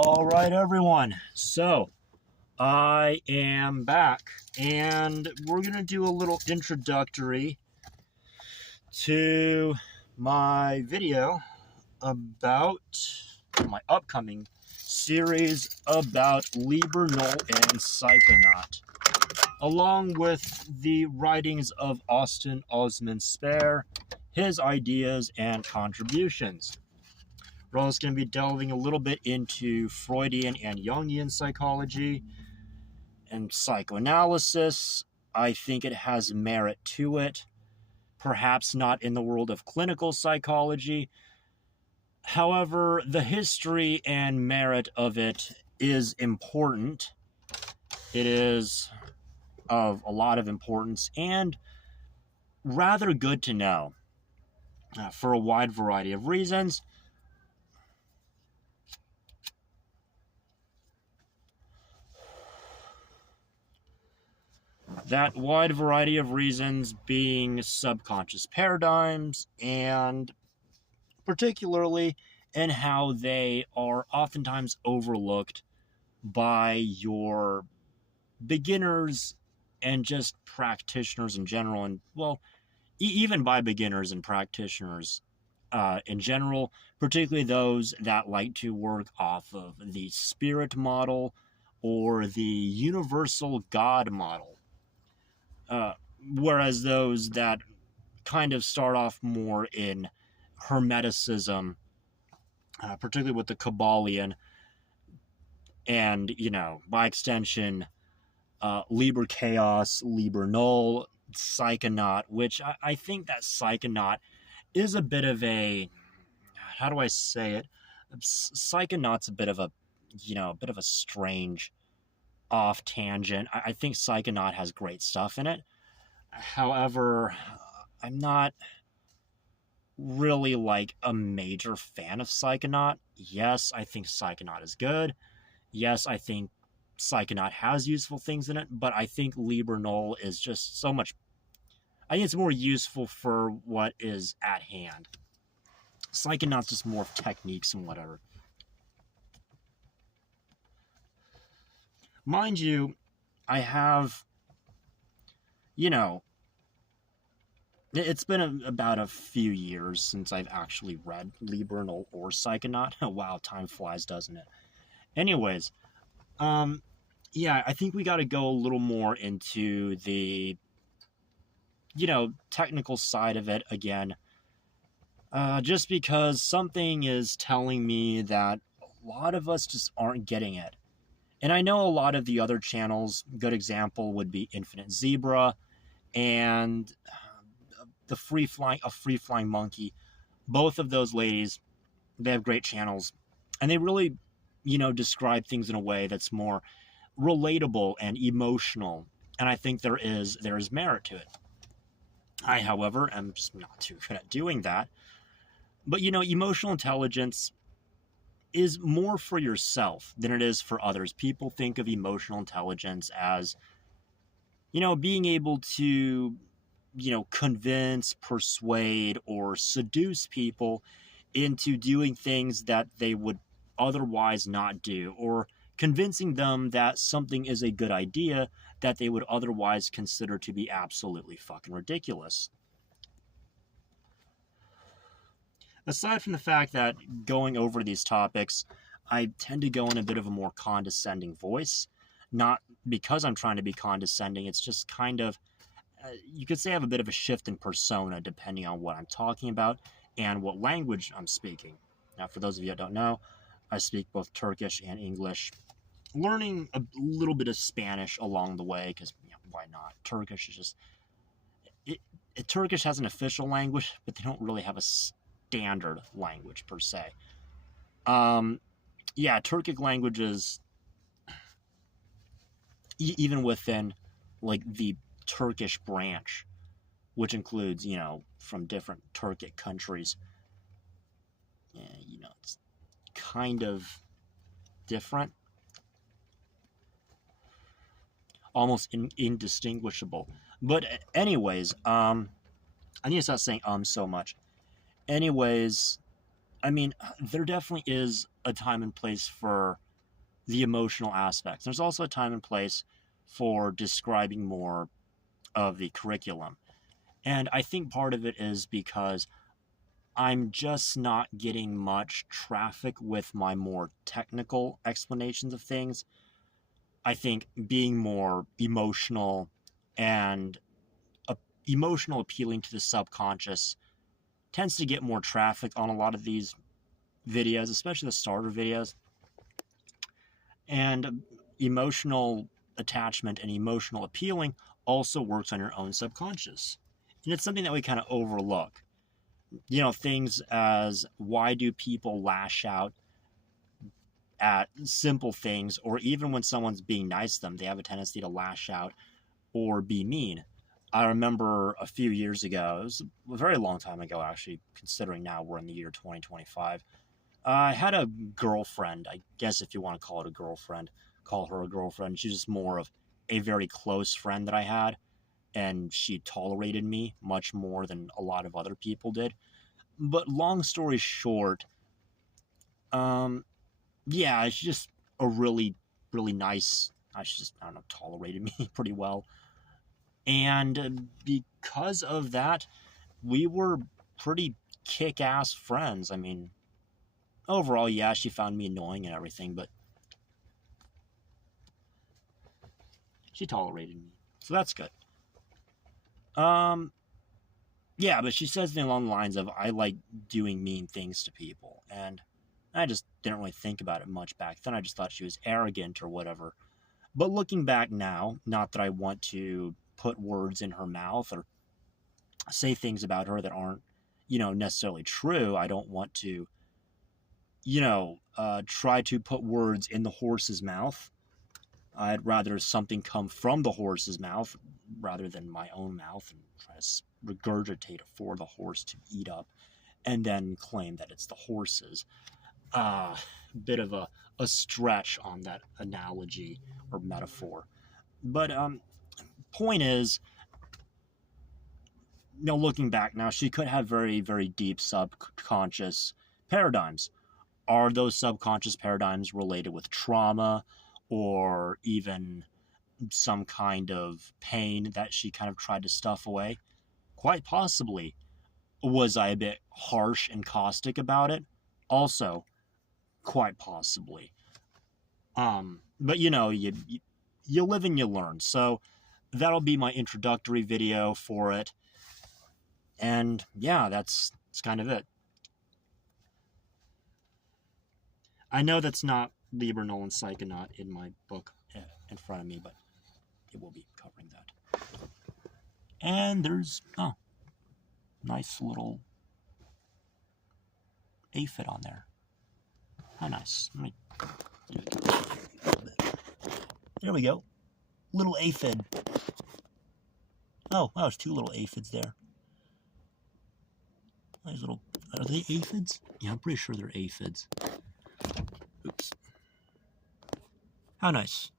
All right, everyone. So I am back, and we're going to do a little introductory to my video about my upcoming series about Liber Null and Psychonaut, along with the writings of Osman Spare, his ideas and contributions. We're also going to be delving a little bit into Freudian and Jungian psychology and psychoanalysis. I think it has merit to it, perhaps not in the world of clinical psychology. However, the history and merit of it is important. It is of a lot of importance and rather good to know for a wide variety of reasons. That wide variety of reasons being subconscious paradigms, and particularly in how they are oftentimes overlooked by your beginners and just practitioners in general, and well, even by beginners and practitioners in general, particularly those that like to work off of the spirit model or the universal God model. Whereas those that kind of start off more in Hermeticism, particularly with the Kabbalion, and, by extension, Liber Chaos, Liber Null, Psychonaut, which I think that Psychonaut is a bit of a, how do I say it? Psychonaut's a bit of a strange off tangent. I think Psychonaut has great stuff in it. However, I'm not really like a major fan of Psychonaut. Yes, I think Psychonaut is good. Yes, I think Psychonaut has useful things in it, but I think Liber Null is just so much. I think it's more useful for what is at hand. Psychonaut's just more of techniques and whatever. Mind you, I have, it's been about a few years since I've actually read Liber Null or Psychonaut. Wow, time flies, doesn't it? Anyways, I think we got to go a little more into the, technical side of it again. Just because something is telling me that a lot of us just aren't getting it. And I know a lot of the other channels, good example would be Infinite Zebra and a free flying monkey. Both of those ladies, they have great channels, and they really, describe things in a way that's more relatable and emotional. And I think there is merit to it. I, however, am just not too good at doing that. But, emotional intelligence is more for yourself than it is for others. People think of emotional intelligence as, being able to, convince, persuade, or seduce people into doing things that they would otherwise not do, or convincing them that something is a good idea that they would otherwise consider to be absolutely fucking ridiculous. Aside from the fact that going over these topics, I tend to go in a bit of a more condescending voice. Not because I'm trying to be condescending, it's just kind of, you could say I have a bit of a shift in persona depending on what I'm talking about and what language I'm speaking. Now, for those of you that don't know, I speak both Turkish and English, learning a little bit of Spanish along the way, because why not? Turkish is just... Turkish has an official language, but they don't really have a standard language per se. Turkic languages, even within like the Turkish branch, which includes, from different Turkic countries, it's kind of different, almost indistinguishable. But anyways, I need to stop saying so much. Anyways, I mean, there definitely is a time and place for the emotional aspects. There's also a time and place for describing more of the curriculum. And I think part of it is because I'm just not getting much traffic with my more technical explanations of things. I think being more emotional and emotional appealing to the subconscious tends to get more traffic on a lot of these videos, especially the starter videos. And emotional attachment and emotional appealing also works on your own subconscious. And it's something that we kind of overlook. You know, things as why do people lash out at simple things, or even when someone's being nice to them, they have a tendency to lash out or be mean. I remember a few years ago, it was a very long time ago actually, considering now we're in the year 2025. I had a girlfriend, I guess if you want to call it a girlfriend, call her a girlfriend. She's just more of a very close friend that I had, and she tolerated me much more than a lot of other people did. But long story short, yeah, it's just a really, really nice, I don't know, tolerated me pretty well. And because of that, we were pretty kick-ass friends. I mean, overall, yeah, she found me annoying and everything, but she tolerated me. So that's good. Yeah, but she says something along the lines of, I like doing mean things to people. And I just didn't really think about it much back then. I just thought she was arrogant or whatever. But looking back now, not that I want to put words in her mouth or say things about her that aren't, necessarily true. I don't want to, try to put words in the horse's mouth. I'd rather something come from the horse's mouth rather than my own mouth and try to regurgitate it for the horse to eat up and then claim that it's the horse's. Bit of a stretch on that analogy or metaphor. But point is, looking back now, she could have very, very deep subconscious paradigms. Are those subconscious paradigms related with trauma or even some kind of pain that she kind of tried to stuff away? Quite possibly. Was I a bit harsh and caustic about it? Also, quite possibly. But you live and you learn. So that'll be my introductory video for it. And yeah, that's kind of it. I know that's not Liber Nolan Psychonaut in my book in front of me, but it will be covering that. And there's, nice little aphid on there. How nice. Let me do it a little bit. There we go. Little aphid. Oh, wow, there's two little aphids there. Nice little, are they aphids? Yeah, I'm pretty sure they're aphids. Oops. How nice.